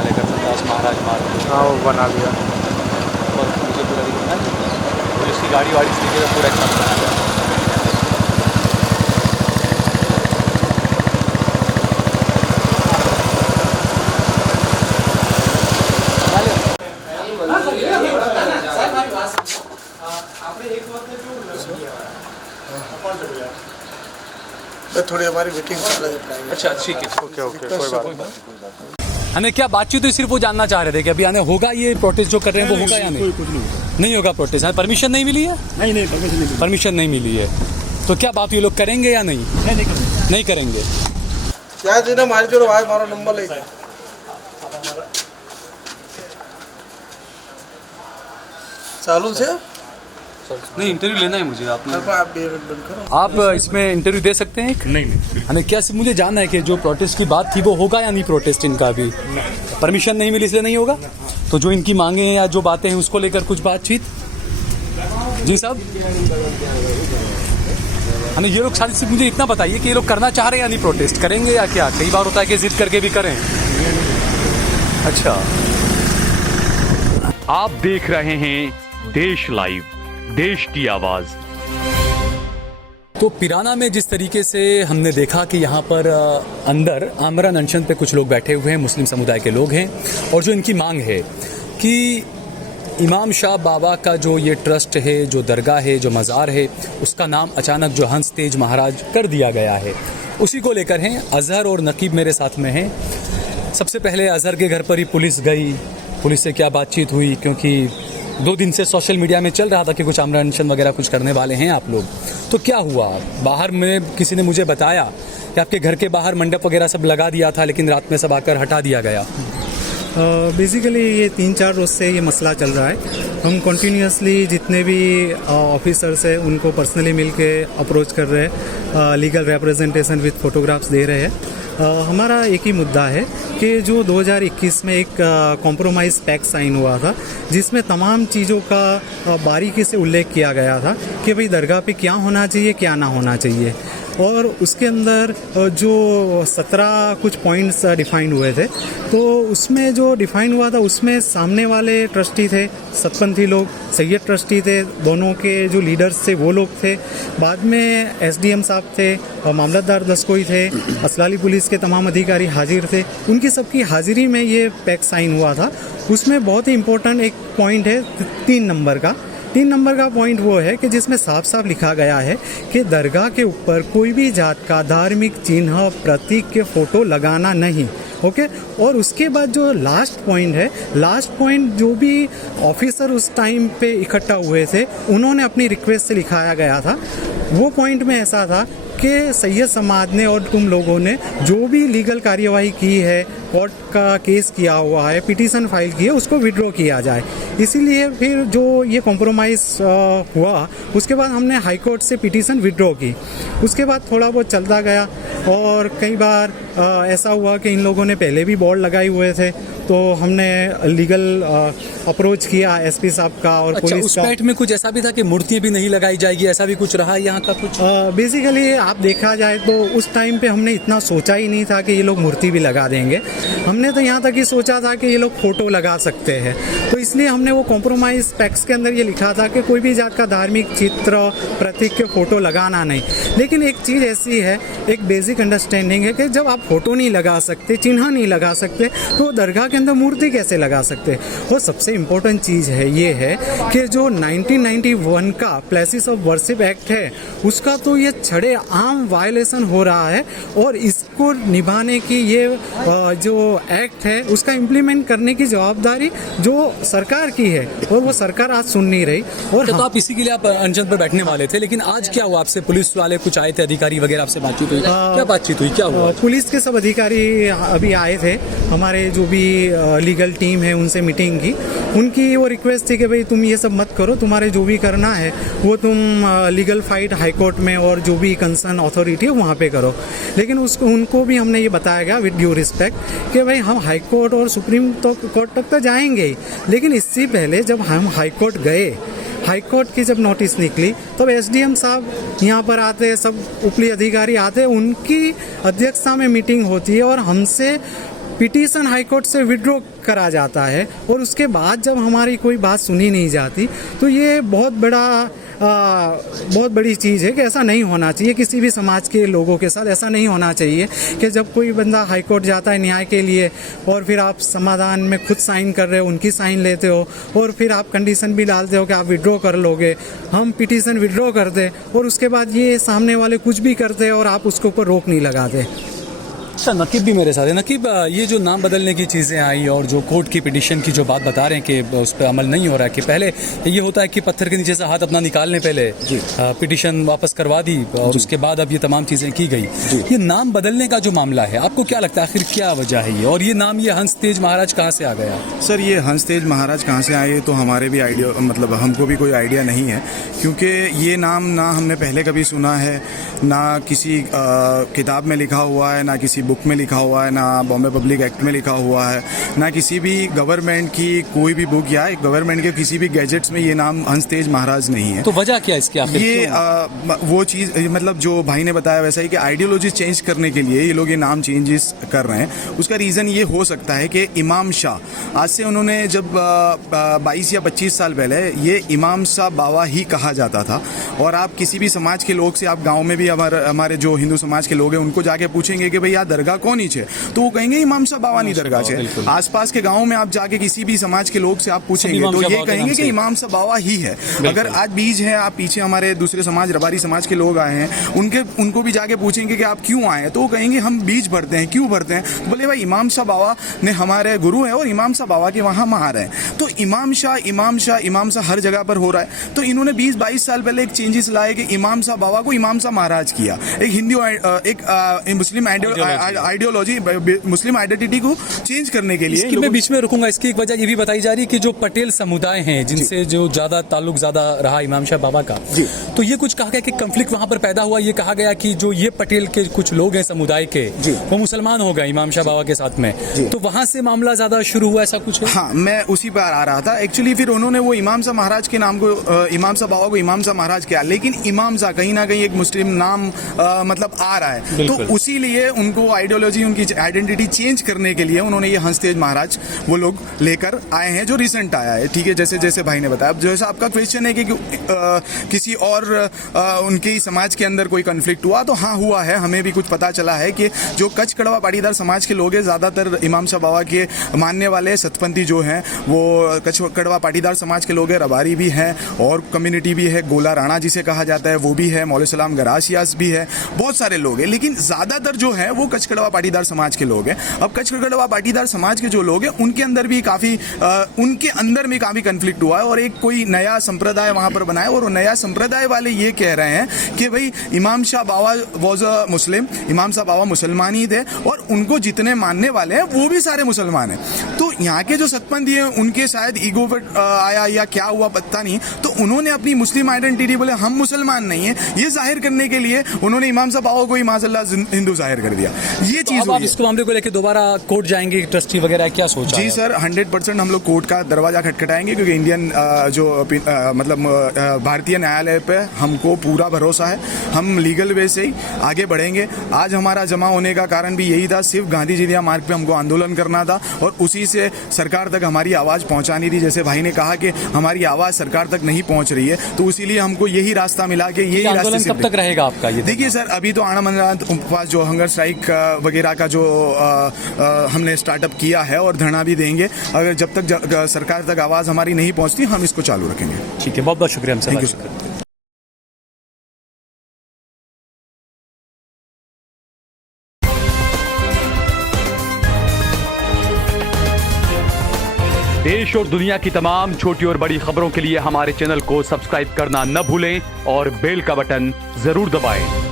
बना लेकर दास महाराज मार्ग। हाँ वो बना दिया। और मुझे पूरा दिखना पुलिस की गाड़ी वाड़ी से पूरा एक साथ बना दिया। थोड़ी हमारी मीटिंग चल रही है प्राइवेट। अच्छा ठीक है, ओके ओके कोई बात नहीं। हमें क्या बातचीत हुई, सिर्फ वो जानना चाह रहे थे कि अभी आने होगा ये प्रोटेस्ट जो कर रहे हैं वो होगा या नहीं? कुछ नहीं नहीं होगा प्रोटेस्ट। परमिशन नहीं मिली है? नहीं परमिशन नहीं मिली है तो क्या बात ये लोग करेंगे या नहीं? नहीं करेंगे। क्या जी ना हमारी जो आवाज मारो नंबर लेके चालू से नहीं, इंटरव्यू लेना है मुझे। आप बंद करो। आप इसमें इंटरव्यू दे सकते हैं? नहीं हमें क्या सिर्फ मुझे जानना है कि जो प्रोटेस्ट की बात थी वो होगा या नहीं प्रोटेस्ट इनका? अभी परमिशन नहीं मिली इसलिए नहीं होगा। तो जो इनकी मांगे हैं या जो बातें हैं उसको लेकर कुछ बातचीत। जी साहब, हमें ये लोग सारी सिर्फ मुझे इतना बताइए कि ये लोग करना चाह रहे हैं या नहीं, प्रोटेस्ट करेंगे या क्या? कई बार होता है कि जिद करके भी करें। अच्छा, आप देख रहे हैं देश लाइव, देश की आवाज। तो पिराना में जिस तरीके से हमने देखा कि यहाँ पर अंदर आमरण अनशन पे कुछ लोग बैठे हुए हैं, मुस्लिम समुदाय के लोग हैं, और जो इनकी मांग है कि इमाम शाह बाबा का जो ये ट्रस्ट है, जो दरगाह है, जो मज़ार है, उसका नाम अचानक जो हंस तेज महाराज कर दिया गया है, उसी को लेकर हैं। अजहर और नकीब मेरे साथ में हैं। सबसे पहले अजहर के घर पर ही पुलिस गई। पुलिस से क्या बातचीत हुई, क्योंकि 2 दिन से सोशल मीडिया में चल रहा था कि कुछ आमरण अनशन वगैरह कुछ करने वाले हैं आप लोग। तो क्या हुआ? बाहर में किसी ने मुझे बताया कि आपके घर के बाहर मंडप वगैरह सब लगा दिया था, लेकिन रात में सब आकर हटा दिया गया। बेसिकली ये 3-4 रोज से ये मसला चल रहा है। हम कंटिन्यूसली जितने भी ऑफिसर्स हैं उनको पर्सनली मिल के अप्रोच कर रहे हैं, लीगल रिप्रेजेंटेशन विद फोटोग्राफ्स दे रहे हैं। हमारा एक ही मुद्दा है कि जो 2021 में एक कॉम्प्रोमाइज़ पैक्ट साइन हुआ था, जिसमें तमाम चीज़ों का बारीकी से उल्लेख किया गया था कि भाई दरगाह पे क्या होना चाहिए, क्या ना होना चाहिए, और उसके अंदर जो 17 कुछ पॉइंट्स डिफाइन हुए थे, तो उसमें जो डिफाइन हुआ था उसमें सामने वाले ट्रस्टी थे सतपंथी लोग, सैयद ट्रस्टी थे, दोनों के जो लीडर्स थे वो लोग थे, बाद में एसडीएम साहब थे, मामलतदार दसकोई थे, असलाली पुलिस के तमाम अधिकारी हाजिर थे। उनकी सबकी हाजिरी में ये पैक्ट साइन हुआ था। उसमें बहुत ही इम्पोर्टेंट एक पॉइंट है 3 नंबर का। 3 नंबर का पॉइंट वो है कि जिसमें साफ साफ लिखा गया है कि दरगाह के ऊपर कोई भी जात का धार्मिक चिन्ह प्रतीक के फोटो लगाना नहीं। ओके, और उसके बाद जो लास्ट पॉइंट है, लास्ट पॉइंट जो भी ऑफिसर उस टाइम पे इकट्ठा हुए थे उन्होंने अपनी रिक्वेस्ट से लिखाया गया था। वो पॉइंट में ऐसा था कि सैयद समाज ने और तुम लोगों ने जो भी लीगल कार्यवाही की है, कोर्ट का केस किया हुआ है, पिटीशन फाइल की है, उसको विड्रॉ किया जाए। इसीलिए फिर जो ये कॉम्प्रोमाइज़ हुआ, उसके बाद हमने हाई कोर्ट से पिटीशन विड्रॉ की। उसके बाद थोड़ा बहुत चलता गया और कई बार ऐसा हुआ कि इन लोगों ने पहले भी बोर्ड लगाए हुए थे, तो हमने लीगल अप्रोच किया एसपी साहब का और अच्छा, पुलिस उस का। पैक्ट में कुछ ऐसा भी था कि मूर्तियां भी नहीं लगाई जाएगी, ऐसा भी कुछ रहा यहाँ का कुछ? बेसिकली आप देखा जाए तो उस टाइम पे हमने इतना सोचा ही नहीं था कि ये लोग मूर्ति भी लगा देंगे। हमने तो यहाँ तक ही सोचा था कि ये लोग फोटो लगा सकते हैं, तो इसलिए हमने वो कॉम्प्रोमाइज पैक्ट के अंदर ये लिखा था कि कोई भी जात का धार्मिक चित्र प्रतीक के फोटो लगाना नहीं। लेकिन एक चीज़ ऐसी है, एक बेसिक अंडरस्टैंडिंग है कि जब आप फोटो नहीं लगा सकते, चिन्ह नहीं लगा सकते, तो दरगाह के अंदर मूर्ति कैसे लगा सकते? और सबसे इम्पोर्टेंट चीज़ है ये है कि जो 1991 का प्लेसेस ऑफ वर्शिप एक्ट है, उसका तो ये छड़े आम वायलेशन हो रहा है, और इसको निभाने की ये जो एक्ट है उसका इम्प्लीमेंट करने की जवाबदारी जो सरकार की है, और वो सरकार आज सुन नहीं रही। और तो आप इसी के लिए आप अनशन पर बैठने वाले थे, लेकिन आज क्या हुआ? आपसे पुलिस वाले कुछ आए थे, अधिकारी वगैरह, आपसे बातचीत हुई? क्या बातचीत हुई, क्या हुआ? पुलिस के सब अधिकारी अभी आए थे, हमारे जो भी लीगल टीम है उनसे मीटिंग की। उनकी वो रिक्वेस्ट थी कि भाई तुम ये सब मत करो, तुम्हारे जो भी करना है वो तुम लीगल फाइट हाई कोर्ट में और जो भी कंसर्न अथॉरिटी है वहाँ पे करो। लेकिन उसको उनको भी हमने ये बताया गया विद ड्यू रिस्पेक्ट कि भाई हम हाई कोर्ट और सुप्रीम कोर्ट तक तो जाएंगे ही, लेकिन इससे पहले जब हम हाई कोर्ट गए, हाई कोर्ट की जब नोटिस निकली, तब एसडीएम साहब यहाँ पर आते, सब उपली अधिकारी आते, उनकी अध्यक्षता में मीटिंग होती है और हमसे पिटीशन हाईकोर्ट से विड्रॉ करा जाता है और उसके बाद जब हमारी कोई बात सुनी नहीं जाती, तो ये बहुत बड़ी चीज़ है कि ऐसा नहीं होना चाहिए। किसी भी समाज के लोगों के साथ ऐसा नहीं होना चाहिए कि जब कोई बंदा हाईकोर्ट जाता है न्याय के लिए और फिर आप समाधान में खुद साइन कर रहे हो, उनकी साइन लेते हो और फिर आप कंडीशन भी डालते हो कि आप विड्रॉ कर लोगे, हम पिटीशन विड्रॉ कर दे और उसके बाद ये सामने वाले कुछ भी करते और आप उसके ऊपर रोक नहीं लगाते। अच्छा, नकीब भी मेरे साथ है। नकीब, ये जो नाम बदलने की चीज़ें आई और जो कोर्ट की पिटीशन की जो बात बता रहे हैं कि उस पर अमल नहीं हो रहा है, कि पहले ये होता है कि पत्थर के नीचे से हाथ अपना निकालने पहले पिटीशन वापस करवा दी और उसके बाद अब ये तमाम चीज़ें की गई। ये नाम बदलने का जो मामला है, आपको क्या लगता है आखिर क्या वजह है ये, और ये नाम ये हंस तेज महाराज कहाँ से आ गया? सर, ये हंस तेज महाराज कहाँ से आए तो हमारे भी आइडिया, मतलब हमको भी कोई आइडिया नहीं है, क्योंकि ये नाम ना हमने पहले कभी सुना है, ना किसी किताब में लिखा हुआ है, ना किसी बुक में लिखा हुआ है, ना बॉम्बे पब्लिक एक्ट में लिखा हुआ है, ना किसी भी गवर्नमेंट की कोई भी बुक या गवर्नमेंट के किसी भी गैजेट्स में ये नाम हंस तेज महाराज नहीं है। तो वजह क्या है इसकी आखिर? ये वो चीज़, मतलब जो भाई ने बताया वैसा ही कि आइडियोलॉजी चेंज करने के लिए ये लोग ये नाम चेंजेस कर रहे हैं। उसका रीज़न ये हो सकता है कि इमाम शाह, आज से उन्होंने जब 22 या 25 साल पहले ये इमाम शाह बावा ही कहा जाता था, और आप किसी भी समाज के लोग से, आप गाँव में भी हमारे जो हिंदू समाज के लोग हैं उनको जाके पूछेंगे कि भाई यहाँ दरगाह कौन नीचे, तो वो कहेंगे इमाम शाह बावा नहीं दरगाह है। आसपास के गाँव में आप जाके किसी भी समाज के लोग से आप पूछेंगे तो ये कहेंगे कि इमाम शाह बावा ही है। अगर आज बीज है, आप पीछे हमारे दूसरे समाज, रबारी समाज के लोग आए हैं, उनको भी जाके पूछेंगे कि आप क्यों आए, तो वो कहेंगे हम बीज भरते हैं। क्यों भरते हैं? तो बोले भाई इमाम शाह बावा ने हमारे गुरु है और इमाम शाह बावा के वहाँ महार है। तो इमाम शाह हर जगह पर हो रहा है। तो इन्होंने 20-22 साल पहले एक चेंजेस लाए कि इमाम शाह बावा को इमाम शाह महाराज किया, एक हिंदी एक मुस्लिम आइडियोलॉजी, मुस्लिम आइडेंटिटी को चेंज करने के लिए। मैं बीच में रुकूंगा, इसकी एक वजह ये भी बताई जा रही है कि जो पटेल समुदाय हैं, जिनसे जो ज्यादा ताल्लुक ज्यादा रहा इमाम शाह बाबा का, तो ये कुछ कहा गया कि कंफ्लिक्ट वहां पर पैदा हुआ। ये कहा गया कि जो ये पटेल के कुछ लोग हैं समुदाय के, वो मुसलमान हो गए इमाम शाह बाबा के साथ में, तो वहां से मामला ज्यादा शुरू हुआ, ऐसा कुछ है? हाँ, मैं उसी पर आ रहा था एक्चुअली। फिर उन्होंने वो इमाम शाह महाराज के नाम को, इमाम शाह बाबा को इमाम शाह महाराज किया, लेकिन इमाम शाह कहीं ना कहीं एक मुस्लिम नाम मतलब आ रहा है, तो उसी लिए उनको आइडियोलॉजी, उनकी आइडेंटिटी चेंज करने के लिए उन्होंने ये हंस तेज महाराज वो लोग लेकर आए हैं, जो रिसेंट आया है। ठीक है, जैसे जैसे भाई ने बताया। अब जैसा आपका क्वेश्चन है कि किसी और उनके समाज के अंदर कोई कन्फ्लिक्ट हुआ, तो हाँ हुआ है। हमें भी कुछ पता चला है कि जो कच्छ कड़वा पाटीदार समाज के लोग हैं, ज़्यादातर इमाम शाह बाबा के मानने वाले सतपंथी जो हैं वो कच्छ कड़वा पाटीदार समाज के लोग हैं, रबारी भी हैं और कम्युनिटी भी है, गोला राणा जिसे कहा जाता है वो भी है, मौलवी सलाम गरासियास भी है, बहुत सारे लोग हैं, लेकिन ज़्यादातर जो है वो कच्छ कड़वा पाटीदार समाज के लोग हैं। अब कच्छ कड़वा पाटीदार समाज के जो लोग हैं उनके अंदर भी काफ़ी कन्फ्लिक्ट हुआ है और एक कोई नया संप्रदाय वहाँ पर बनाया, और नया संप्रदाय वाले ये कह रहे हैं कि भाई इमाम शाह बाबा वॉज अ मुस्लिम, इमाम शाह बाबा मुसलमान ही थे और उनको जितने मानने वाले हैं वो भी सारे मुसलमान हैं। तो यहाँ के जो सतपंथी हैं उनके शायद ईगो पर आया या क्या हुआ पता नहीं, तो उन्होंने अपनी मुस्लिम आइडेंटिटी बोले हम मुसलमान नहीं है, ये जाहिर करने के लिए उन्होंने इमाम शाह बाबा को ही माशाअल्लाह हिंदू जाहिर कर दिया। ये चीज़ तो आप इसको मामले को लेकर दोबारा कोर्ट जाएंगे, ट्रस्टी वगैरह क्या सोचा? जी सर, 100% हम लोग कोर्ट का दरवाजा खटखटाएंगे, क्योंकि इंडियन मतलब भारतीय न्यायालय पे हमको पूरा भरोसा है। हम लीगल वे से ही आगे बढ़ेंगे। आज हमारा जमा होने का कारण भी यही था, सिर्फ गांधी जी मार्ग पे हमको आंदोलन करना था और उसी से सरकार तक हमारी आवाज़ पहुंचानी थी। जैसे भाई ने कहा कि हमारी आवाज़ सरकार तक नहीं पहुंच रही है, तो इसीलिए हमको यही रास्ता मिला कि यही आंदोलन कब तक रहेगा आपका? ये देखिए सर, अभी तो आनंद उपवास जो हंगर स्ट्राइक वगैरह का जो हमने स्टार्टअप किया है और धरना भी देंगे। अगर जब तक सरकार तक आवाज़ हमारी नहीं पहुंचती हम इसको चालू रखेंगे। ठीक है, बहुत बहुत शुक्रिया हमसे। Thank you sir. देश और दुनिया की तमाम छोटी और बड़ी खबरों के लिए हमारे चैनल को सब्सक्राइब करना न भूलें और बेल का बटन जरूर दबाएं।